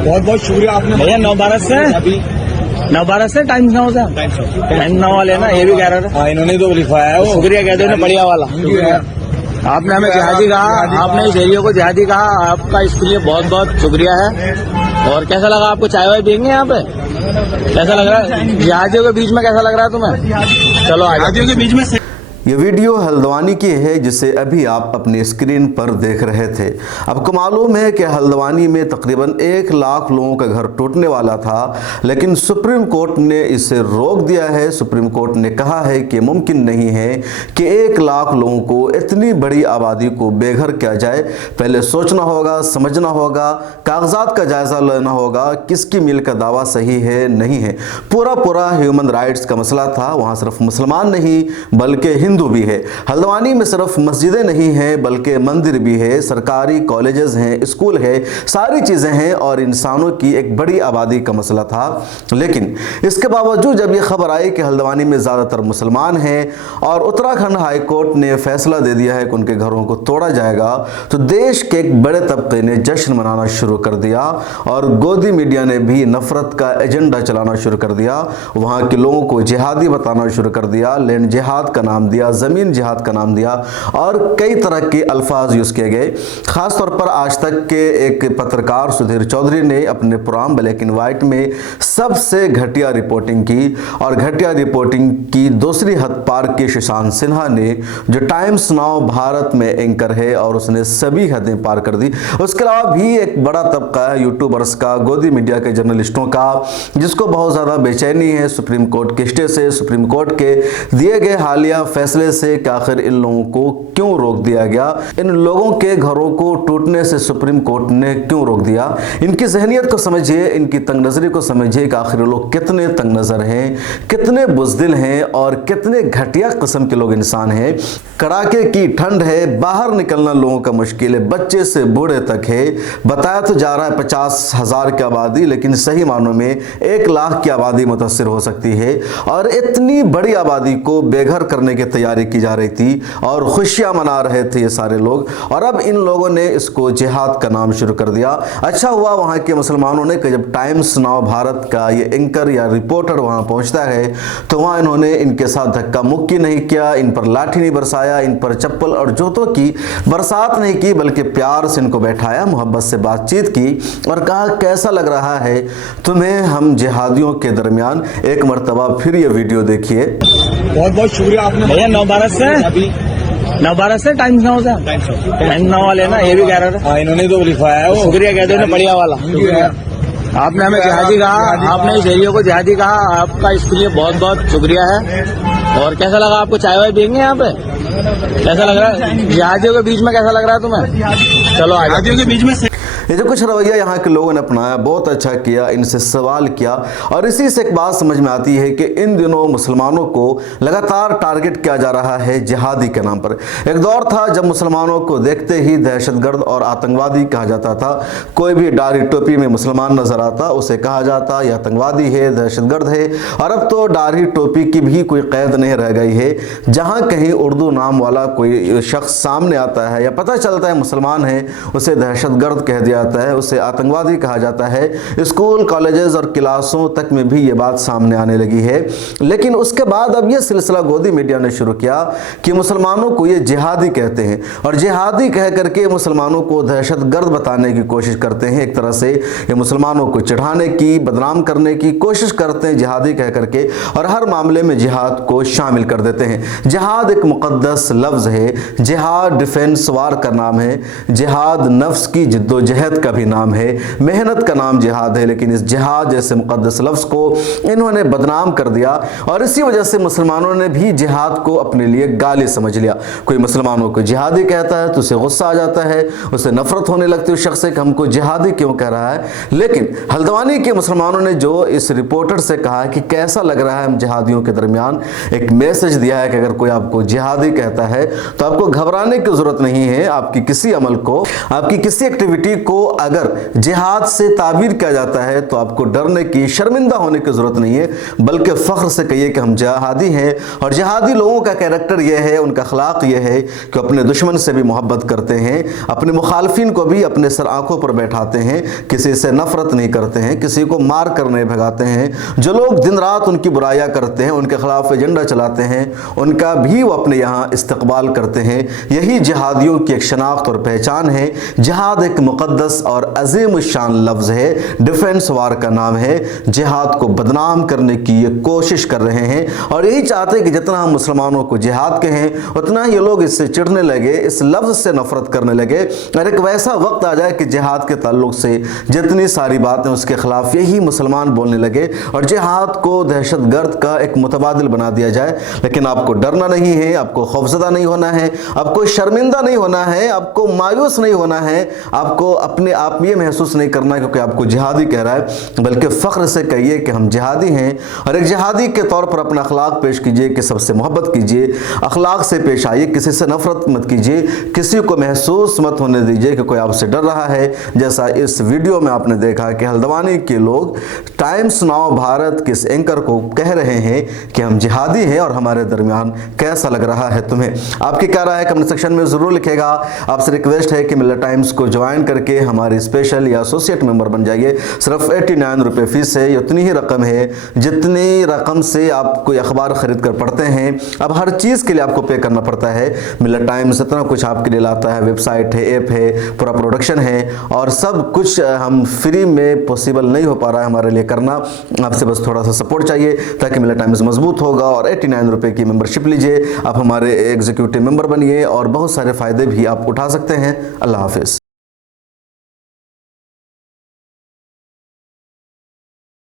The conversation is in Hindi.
बहुत बहुत शुक्रिया आपने भैया 9/12 से अभी 9/12 से टाइम्स नाउ से टाइम्स नाउ वाले ना ये भी कह रहे थे। हाँ, इन्होंने तो लिखवाया है वो। शुक्रिया कहते हैं बढ़िया वाला। आपने हमें जिहादी कहा, आपने इस एरिया को जिहादी कहा, आपका इसके लिए बहुत बहुत शुक्रिया है। और कैसा लगा आपको? चाय वाय पियेंगे यहाँ पे? कैसा लग रहा है जिहादियों के बीच में? कैसा लग रहा है तुम्हें? चलो आगे। जिहादियों के बीच में ये वीडियो हल्द्वानी की है जिसे अभी आप अपनी स्क्रीन पर देख रहे थे। आपको मालूम है कि हल्द्वानी में तकरीबन 1 लाख लोगों का घर टूटने वाला था, लेकिन सुप्रीम कोर्ट ने इसे रोक दिया है। सुप्रीम कोर्ट ने कहा है कि मुमकिन नहीं है कि 1 लाख लोगों को, इतनी बड़ी आबादी को बेघर किया जाए। पहले सोचना होगा, समझना होगा, कागजात का जायज़ा लेना होगा, किसकी मिल का दावा सही है नहीं है। पूरा ह्यूमन राइट्स का मसला था। वहाँ सिर्फ मुसलमान नहीं बल्कि हिंदू भी है। हल्द्वानी में सिर्फ मस्जिदें नहीं हैं बल्कि मंदिर भी है, सरकारी कॉलेजेस हैं, स्कूल है, सारी चीज़ें हैं और इंसानों की एक बड़ी आबादी का मसला था। लेकिन इसके बावजूद जब ये खबर आई कि हल्द्वानी में ज़्यादातर मुसलमान हैं और उत्तराखंड हाई कोर्ट ने फैसला दे दिया है कि उनके घरों को तोड़ा जाएगा, तो देश के एक बड़े तबके ने जश्न मनाना शुरू कर दिया और गोदी मीडिया ने भी नफरत का एजेंडा चलाना शुरू कर दिया। वहाँ के लोगों को जिहादी बताना शुरू कर दिया, लैंड जिहाद का नाम दिया, ज़मीन जिहाद का नाम दिया और कई तरह के अल्फाज यूज़ किए गए। ख़ास तौर पर आज तक के एक पत्रकार सुधीर चौधरी ने अपने प्रोग्राम ब्लैक एंड वाइट में सबसे घटिया रिपोर्टिंग की और घटिया रिपोर्टिंग की दूसरी हद पार की सुशांत सिन्हा ने, जो टाइम्स नाउ भारत में एंकर है और उसने सभी हदें पार कर दी। उसके अलावा भी एक बड़ा तबका है यूट्यूबर्स का, गोदी मीडिया के जर्नलिस्टों का, जिसको बहुत ज़्यादा बेचैनी है सुप्रीम कोर्ट के स्टे से, सुप्रीम कोर्ट के दिए गए हालिया फैसले से कि आखिर इन लोगों को क्यों रोक दिया गया, इन लोगों के घरों को टूटने से सुप्रीम कोर्ट ने क्यों रोक दिया। इनकी जहनियत को समझिए, इनकी तंग नजरी को समझिए कि आखिर लोग कितने तंग नजर हैं, कितने बुज़दिल हैं और कितने घटिया किस्म के लोग इंसान हैं। कड़ाके की ठंड है, बाहर निकलना लोगों का मुश्किल है, बच्चे से बूढ़े तक है। बताया तो जा रहा है 50,000 की आबादी, लेकिन सही मानों में 1 लाख की आबादी मुतासिर हो सकती है और इतनी बड़ी आबादी को बेघर करने की तैयारी की जा रही थी और खुशियां मना रहे थे ये सारे लोग। और अब इन लोगों ने इसको जिहाद का नाम शुरू कर दिया। अच्छा हुआ वहाँ के मुसलमानों ने कि जब टाइम्स नाउ भारत का ये एंकर या रिपोर्टर वहाँ पहुँचता है तो वहाँ इन्होंने इनके साथ धक्का मुक्की नहीं किया, इन पर लाठी नहीं बरसाया, इन पर चप्पल और जूतों की बरसात नहीं की, बल्कि प्यार से इनको बैठाया, मोहब्बत से बातचीत की और कहा कैसा लग रहा है तुम्हें हम जिहादियों के दरमियान। एक मरतबा फिर ये वीडियो देखिए। बहुत बहुत शुक्रिया आपने भैया 9/12 से अभी 9/12 से टाइम्स नाउ से टाइम्स नाउ वाले ना ये भी कह रहे थे। हाँ, इन्होंने तो लिखवाया है वो। शुक्रिया कहते हैं बढ़िया वाला। आपने हमें जिहादी कहा, आपने इस एरिया को जिहादी कहा, आपका इसके लिए बहुत बहुत शुक्रिया है। और कैसा लगा आपको? चाय वाय पियेंगे यहाँ पे? कैसा लग रहा है जिहादियों के बीच में? कैसा लग रहा है तुम्हें? चलो आगे। जिहादियों के बीच में ये जो कुछ रवैया यहाँ के लोगों ने अपनाया, बहुत अच्छा किया, इनसे सवाल किया और इसी से एक बात समझ में आती है कि इन दिनों मुसलमानों को लगातार टारगेट किया जा रहा है जिहादी के नाम पर। एक दौर था जब मुसलमानों को देखते ही दहशतगर्द और आतंकवादी कहा जाता था। कोई भी दाढ़ी टोपी में मुसलमान नजर आता उसे कहा जाता यह आतंकवादी है, दहशतगर्द है। और अब तो दाढ़ी टोपी की भी कोई कैद नहीं रह गई है। जहाँ कहीं उर्दू नाम वाला कोई शख्स सामने आता है या पता चलता है मुसलमान है, उसे दहशतगर्द कह दिया जाता है, उसे आतंकवादी कहा जाता है। स्कूल, कॉलेजेस और क्लासों तक में भी ये बात सामने आने लगी है। लेकिन उसके बाद अब ये सिलसिला गोदी मीडिया ने शुरू किया कि मुसलमानों को ये जिहादी कहते हैं और जिहादी कह करके मुसलमानों को दहशतगर्द बताने की कोशिश करते हैं। एक तरह से ये मुसलमानों को चिढ़ाने की, बदनाम करने की कोशिश करते हैं जिहादी कह करके और हर मामले में जिहाद को शामिल कर देते हैं। जिहाद एक मुक़द्दस लफ्ज़ है, जिहाद डिफेंस वार का नाम है, जिहाद नफ्स की जिद्दोजहद का भी नाम है, मेहनत का नाम जिहाद है। लेकिन इस जिहाद जैसे मुक़द्दस लफ्ज़ को इन्होंने बदनाम कर दिया और इसी वजह से मुसलमानों ने भी जिहाद को अपने लिए गाली समझ लिया। कोई मुसलमानों को जिहादी कहता है तो उसे गुस्सा आ जाता है, उसे नफरत होने लगती है उस शख्स से कि हमको जिहादी क्यों कह रहा है। लेकिन हल्द्वानी के मुसलमानों ने जो इस रिपोर्टर से कहा कि कैसा लग रहा है हम जिहादियों के दरमियान, एक मैसेज दिया है कि अगर कोई आपको जिहादी कहता है तो आपको घबराने की ज़रूरत नहीं है। आपकी किसी अमल को, आपकी किसी एक्टिविटी को अगर जिहाद से ताबीर किया जाता है तो आपको डरने की, शर्मिंदा होने की ज़रूरत नहीं है, बल्कि फ़ख्र से कहिए कि हम जिहादी हैं। और जिहादी लोगों का कैरेक्टर यह है, उनका अखलाक यह है कि अपने दुश्मन से भी मोहब्बत करते हैं, अपने मुखालफिन को भी अपने सर आँखों पर बैठाते हैं, किसी से नफ़रत नहीं करते हैं, किसी को मार कर नहीं भगाते हैं। जो लोग दिन रात उनकी बुराइयाँ करते हैं, उनके खिलाफ एजेंडा चलाते हैं, उनका भी वो अपने यहाँ इस्तकबाल करते हैं। यही जिहादियों की एक शनाख्त और पहचान है। जिहाद एक मुक़द्दस और अजीम शान लफ्ज़ है, डिफेंस वार का नाम है। जिहाद को बदनाम करने की ये कोशिश कर रहे हैं और यही चाहते हैं कि जितना हम मुसलमानों को जिहाद कहें उतना ये लोग इससे चिढ़ने लगे, इस लफ्ज़ से नफरत करने लगे और एक वैसा वक्त आ जाए कि जिहाद के ताल्लुक से जितनी सारी बातें उसके खिलाफ यही मुसलमान बोलने लगे और जिहाद को दहशतगर्द का एक मुतबादिल बना दिया जाए। लेकिन आपको डरना नहीं है, आपको खौफज़दा नहीं होना है, आपको शर्मिंदा नहीं होना है, आपको मायूस नहीं होना है, आपको अपने आप ये महसूस नहीं करना क्योंकि आपको जिहादी कह रहा है, बल्कि फ़ख्र से कहिए कि हम जिहादी हैं। और एक जिहादी के तौर पर अपना अखलाक पेश कीजिए कि सबसे मोहब्बत कीजिए, अखलाक से पेश आइए, किसी से नफरत मत कीजिए, किसी को महसूस मत होने दीजिए कि कोई आपसे डर रहा है। जैसा इस वीडियो में आपने देखा कि हल्द्वानी के लोग टाइम्स नाउ भारत के इस एंकर को कह रहे हैं कि हम जिहादी हैं और हमारे दरमियान कैसा लग रहा है तुम्हें? आपकी क्या राय है कमेंट सेक्शन में ज़रूर लिखेगा। आपसे रिक्वेस्ट है कि मिल्लत टाइम्स को ज्वाइन करके हमारे स्पेशल या एसोसिएट मेंबर बन जाइए। सिर्फ 89 रुपये फीस है, उतनी ही रकम है जितनी रकम से आप कोई अखबार खरीद कर पढ़ते हैं। अब हर चीज़ के लिए आपको पे करना पड़ता है। मिल्लत टाइम्स इतना कुछ आपके लिए लाता है, वेबसाइट है, ऐप है, पूरा प्रोडक्शन है और सब कुछ हम फ्री में पॉसिबल नहीं हो पा रहा है हमारे लिए करना। आपसे बस थोड़ा सा सपोर्ट चाहिए ताकि मिल्लत टाइम्स मजबूत होगा। और 89 रुपये की मेंबरशिप लीजिए, आप हमारे एग्जीक्यूटिव मेंबर बनिए और बहुत सारे फ़ायदे भी आप उठा सकते हैं। अल्लाह हाफिज़।